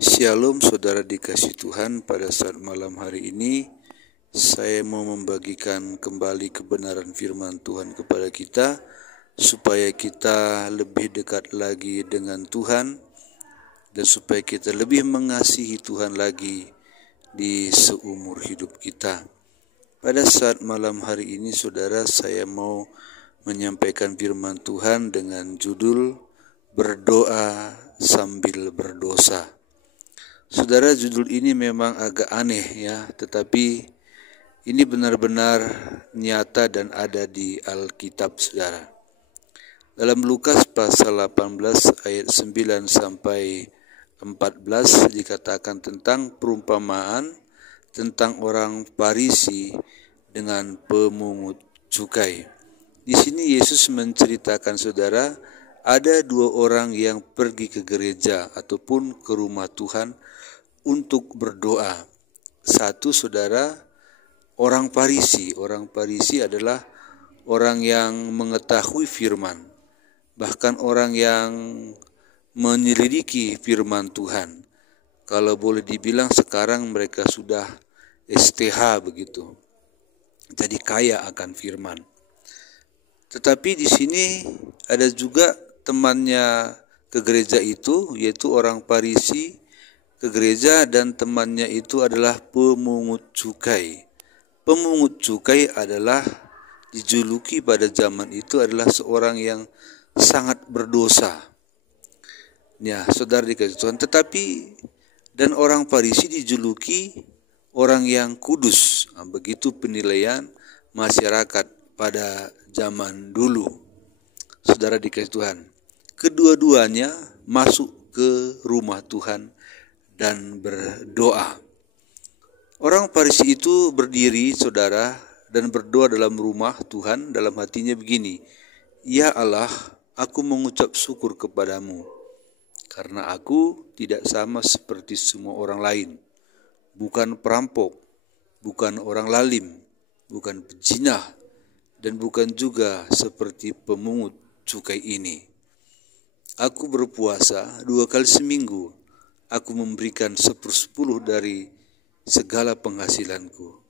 Shalom saudara dikasih Tuhan, pada saat malam hari ini saya mau membagikan kembali kebenaran firman Tuhan kepada kita supaya kita lebih dekat lagi dengan Tuhan dan supaya kita lebih mengasihi Tuhan lagi di seumur hidup kita. Pada saat malam hari ini saudara, saya mau menyampaikan firman Tuhan dengan judul Berdoa Sambil Berdosa. Saudara, judul ini memang agak aneh ya, tetapi ini benar-benar nyata dan ada di Alkitab saudara. Dalam Lukas pasal 18 ayat 9 sampai 14 dikatakan tentang perumpamaan tentang orang Farisi dengan pemungut cukai. Di sini Yesus menceritakan saudara, ada dua orang yang pergi ke gereja ataupun ke rumah Tuhan untuk berdoa. Satu saudara, orang Farisi. Orang Farisi adalah orang yang mengetahui firman, bahkan orang yang menyelidiki firman Tuhan. Kalau boleh dibilang sekarang mereka sudah STH begitu, jadi kaya akan firman. Tetapi di sini ada juga temannya ke gereja itu, yaitu orang Farisi ke gereja, dan temannya itu adalah pemungut cukai. Pemungut cukai adalah dijuluki pada zaman itu adalah seorang yang sangat berdosa. Ya, saudara dikasih Tuhan, tetapi dan orang Farisi dijuluki orang yang kudus. Nah, begitu penilaian masyarakat pada zaman dulu. Saudara dikasih Tuhan, kedua-duanya masuk ke rumah Tuhan dan berdoa. Orang Farisi itu berdiri saudara dan berdoa dalam rumah Tuhan, dalam hatinya begini, "Ya Allah, aku mengucap syukur kepadamu karena aku tidak sama seperti semua orang lain, bukan perampok, bukan orang lalim, bukan pezina, dan bukan juga seperti pemungut cukai ini. Aku berpuasa 2 kali seminggu. Aku memberikan 1/10 dari segala penghasilanku."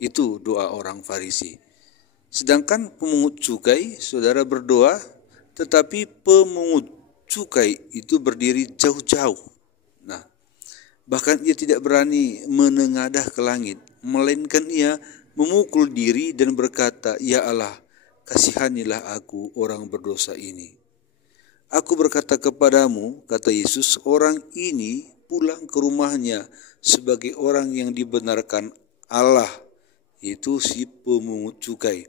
Itu doa orang Farisi. Sedangkan pemungut cukai, saudara berdoa, tetapi pemungut cukai itu berdiri jauh-jauh. Nah, bahkan ia tidak berani menengadah ke langit, melainkan ia memukul diri dan berkata, "Ya Allah, kasihanilah aku orang berdosa ini." "Aku berkata kepadamu," kata Yesus, "orang ini pulang ke rumahnya sebagai orang yang dibenarkan Allah, yaitu si pemungut cukai.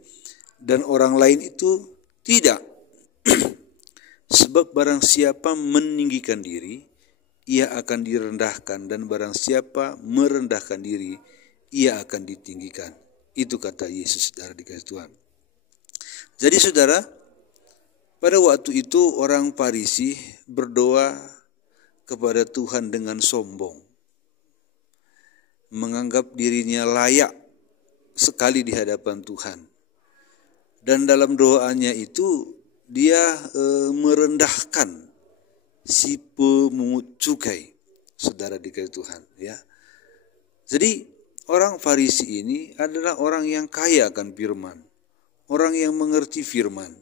Dan orang lain itu tidak. Sebab barang siapa meninggikan diri, ia akan direndahkan, dan barang siapa merendahkan diri, ia akan ditinggikan." Itu kata Yesus, saudara dikasih Tuhan. Jadi saudara, pada waktu itu orang Farisi berdoa kepada Tuhan dengan sombong, menganggap dirinya layak sekali di hadapan Tuhan. Dan dalam doanya itu dia merendahkan si pemungut cukai, saudara dikasih Tuhan ya. Jadi orang Farisi ini adalah orang yang kaya akan firman, orang yang mengerti firman.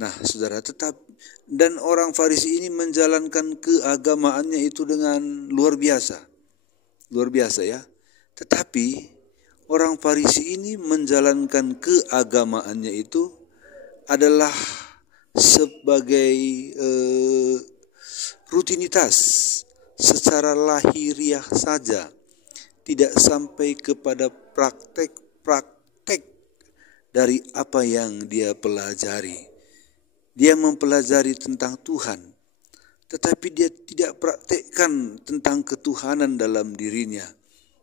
Nah saudara, tetap dan orang Farisi ini menjalankan keagamaannya itu dengan luar biasa ya. Tetapi orang Farisi ini menjalankan keagamaannya itu adalah sebagai rutinitas, secara lahiriah saja, tidak sampai kepada praktek dari apa yang dia pelajari. Dia mempelajari tentang Tuhan, tetapi dia tidak praktekkan tentang ketuhanan dalam dirinya.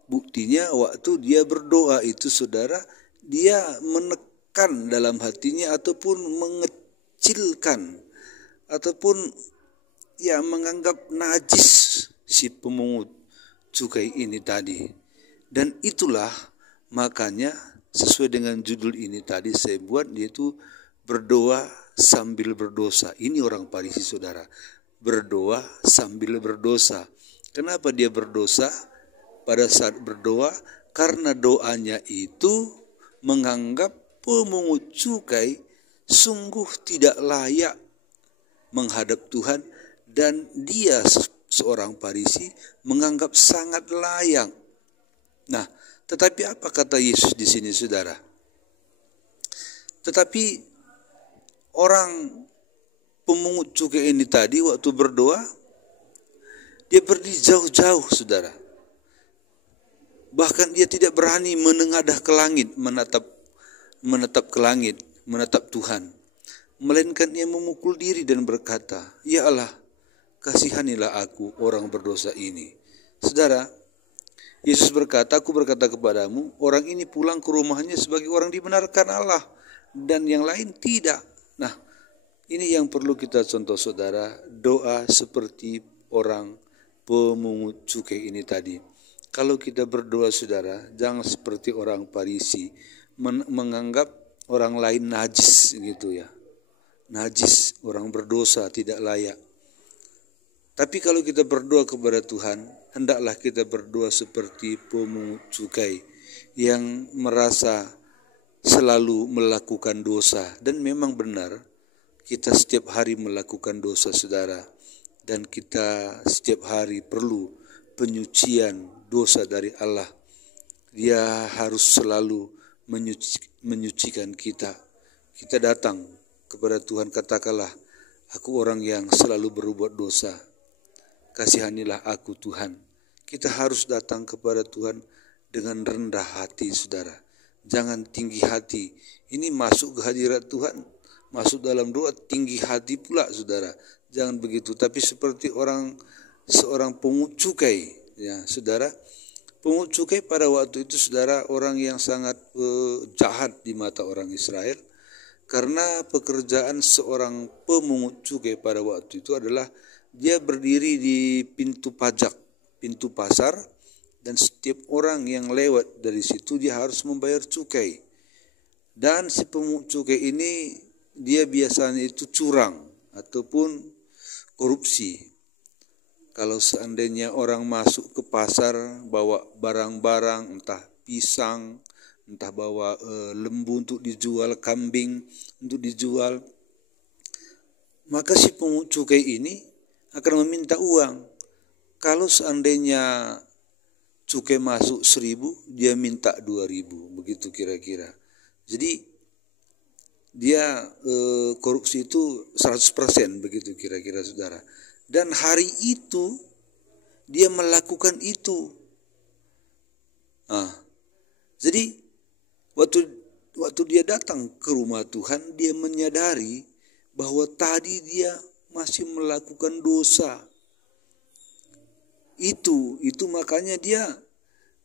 Buktinya waktu dia berdoa itu saudara, dia menekan dalam hatinya ataupun mengecilkan ataupun ya menganggap najis si pemungut cukai ini tadi. Dan itulah makanya sesuai dengan judul ini tadi saya buat, yaitu berdoa sambil berdosa. Ini orang Farisi saudara, berdoa sambil berdosa. Kenapa dia berdosa pada saat berdoa? Karena doanya itu menganggap pemungut cukai sungguh tidak layak menghadap Tuhan, dan dia seorang Farisi menganggap sangat layak. Nah, tetapi apa kata Yesus di sini, saudara? Tetapi orang pemungut cukai ini tadi waktu berdoa, dia berdiri jauh-jauh, saudara. Bahkan dia tidak berani menengadah ke langit, menatap ke langit, menatap Tuhan. Melainkan dia memukul diri dan berkata, "Ya Allah, kasihanilah aku orang berdosa ini." Saudara, Yesus berkata, "Aku berkata kepadamu, orang ini pulang ke rumahnya sebagai orang dibenarkan Allah, dan yang lain tidak." Nah, ini yang perlu kita contoh, saudara, doa seperti orang pemungut cukai ini tadi. Kalau kita berdoa, saudara, jangan seperti orang Farisi menganggap orang lain najis gitu ya. Najis, orang berdosa, tidak layak. Tapi kalau kita berdoa kepada Tuhan, hendaklah kita berdoa seperti pemungut cukai yang merasa selalu melakukan dosa. Dan memang benar, kita setiap hari melakukan dosa, saudara. Dan kita setiap hari perlu penyucian dosa dari Allah. Dia harus selalu menyucikan kita. Kita datang kepada Tuhan, katakanlah, "Aku orang yang selalu berbuat dosa. Kasihanilah aku, Tuhan." Kita harus datang kepada Tuhan dengan rendah hati, saudara. Jangan tinggi hati. Ini masuk ke hadirat Tuhan, masuk dalam doa tinggi hati pula, saudara. Jangan begitu. Tapi seperti seorang pungut cukai, ya, saudara. Pungut cukai pada waktu itu, saudara, orang yang sangat jahat di mata orang Israel. Karena pekerjaan seorang pemungut cukai pada waktu itu adalah dia berdiri di pintu pajak, pintu pasar, dan setiap orang yang lewat dari situ dia harus membayar cukai. Dan si pemungut cukai ini dia biasanya itu curang ataupun korupsi. Kalau seandainya orang masuk ke pasar bawa barang-barang, entah pisang, entah bawa lembu untuk dijual, kambing untuk dijual, maka si pemungut cukai ini akan meminta uang. Kalau seandainya cukai masuk 1.000, dia minta 2.000, begitu kira-kira. Jadi dia korupsi itu 100%, begitu kira-kira, saudara. Dan hari itu dia melakukan itu. Jadi waktu dia datang ke rumah Tuhan, dia menyadari bahwa tadi dia masih melakukan dosa. Itu makanya dia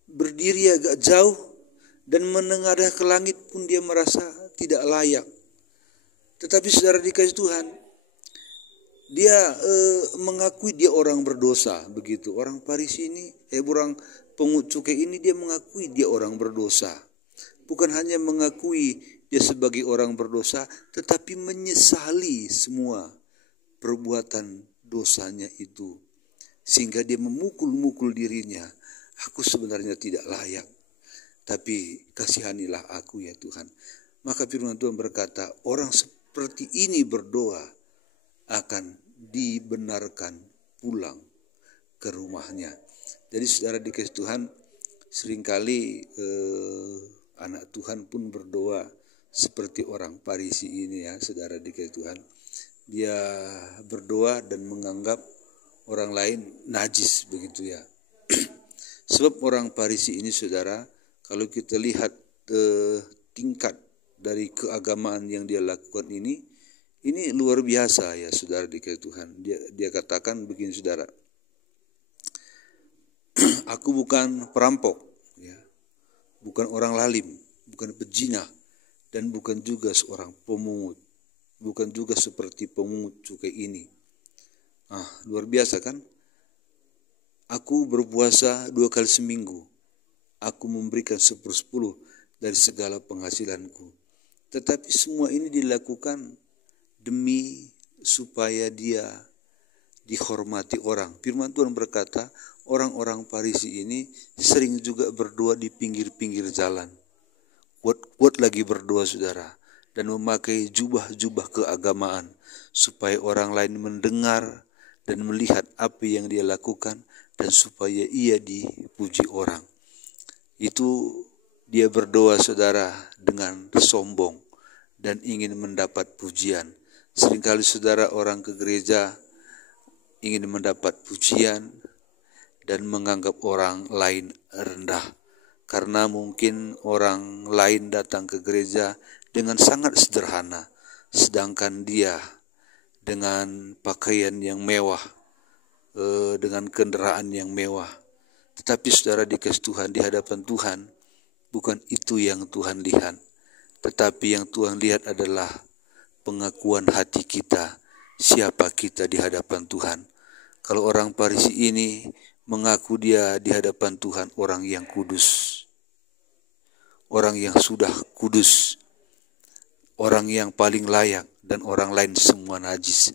berdiri agak jauh dan menengadah ke langit pun dia merasa tidak layak. Tetapi saudara dikasih Tuhan, dia mengakui dia orang berdosa, begitu. Orang Farisi ini, orang pungut cukai ini, dia mengakui dia orang berdosa. Bukan hanya mengakui dia sebagai orang berdosa, tetapi menyesali semua perbuatan dosanya itu. Sehingga dia memukul-mukul dirinya. Aku sebenarnya tidak layak, tapi kasihanilah aku ya Tuhan. Maka firman Tuhan berkata, orang seperti ini berdoa akan dibenarkan pulang ke rumahnya. Jadi saudara dikasih Tuhan, seringkali anak Tuhan pun berdoa seperti orang Farisi ini ya, saudara dikasih Tuhan. Dia berdoa dan menganggap orang lain najis, begitu ya. Sebab orang Farisi ini, saudara, kalau kita lihat tingkat dari keagamaan yang dia lakukan ini luar biasa ya, saudara dikasih Tuhan. Dia katakan begini, saudara, "Aku bukan perampok, ya, bukan orang lalim, bukan pezina, dan bukan juga seorang pemungut, bukan juga seperti pemungut cukai ini." Luar biasa kan? "Aku berpuasa 2 kali seminggu. Aku memberikan 1/10 dari segala penghasilanku." Tetapi semua ini dilakukan demi supaya dia dihormati orang. Firman Tuhan berkata, orang-orang Farisi ini sering juga berdoa di pinggir-pinggir jalan. Kuat lagi berdoa, saudara, dan memakai jubah-jubah keagamaan supaya orang lain mendengar dan melihat apa yang dia lakukan dan supaya ia dipuji orang. Itu dia berdoa, saudara, dengan sombong dan ingin mendapat pujian. Seringkali saudara orang ke gereja ingin mendapat pujian dan menganggap orang lain rendah. Karena mungkin orang lain datang ke gereja dengan sangat sederhana, sedangkan dia dengan pakaian yang mewah, dengan kendaraan yang mewah. Tetapi saudara dikasih Tuhan, di hadapan Tuhan, bukan itu yang Tuhan lihat. Tetapi yang Tuhan lihat adalah pengakuan hati kita, siapa kita di hadapan Tuhan. Kalau orang Farisi ini mengaku dia di hadapan Tuhan orang yang kudus, orang yang sudah kudus, orang yang paling layak, dan orang lain semua najis.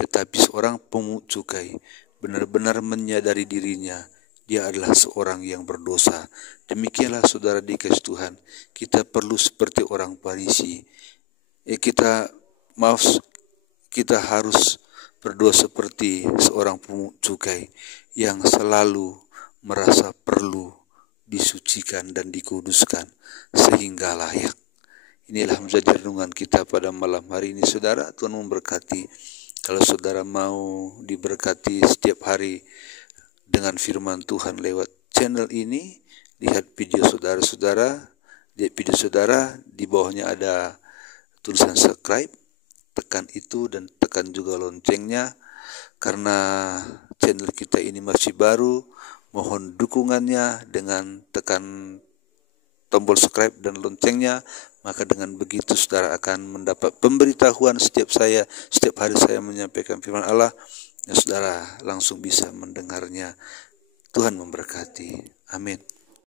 Tetapi seorang pemungut cukai benar-benar menyadari dirinya, dia adalah seorang yang berdosa. Demikianlah saudara dikasih Tuhan, kita perlu seperti orang Farisi. Kita harus berdoa seperti seorang pemungut cukai yang selalu merasa perlu disucikan dan dikuduskan sehingga layak. Inilah menjadi renungan kita pada malam hari ini, saudara. Tuhan memberkati. Kalau saudara mau diberkati setiap hari dengan firman Tuhan lewat channel ini, lihat video saudara-saudara. Lihat video saudara, di bawahnya ada tulisan subscribe. Tekan itu dan tekan juga loncengnya. Karena channel kita ini masih baru, mohon dukungannya dengan tekan tombol subscribe dan loncengnya. Maka dengan begitu saudara akan mendapat pemberitahuan setiap hari saya menyampaikan firman Allah, dan saudara langsung bisa mendengarnya. Tuhan memberkati. Amin.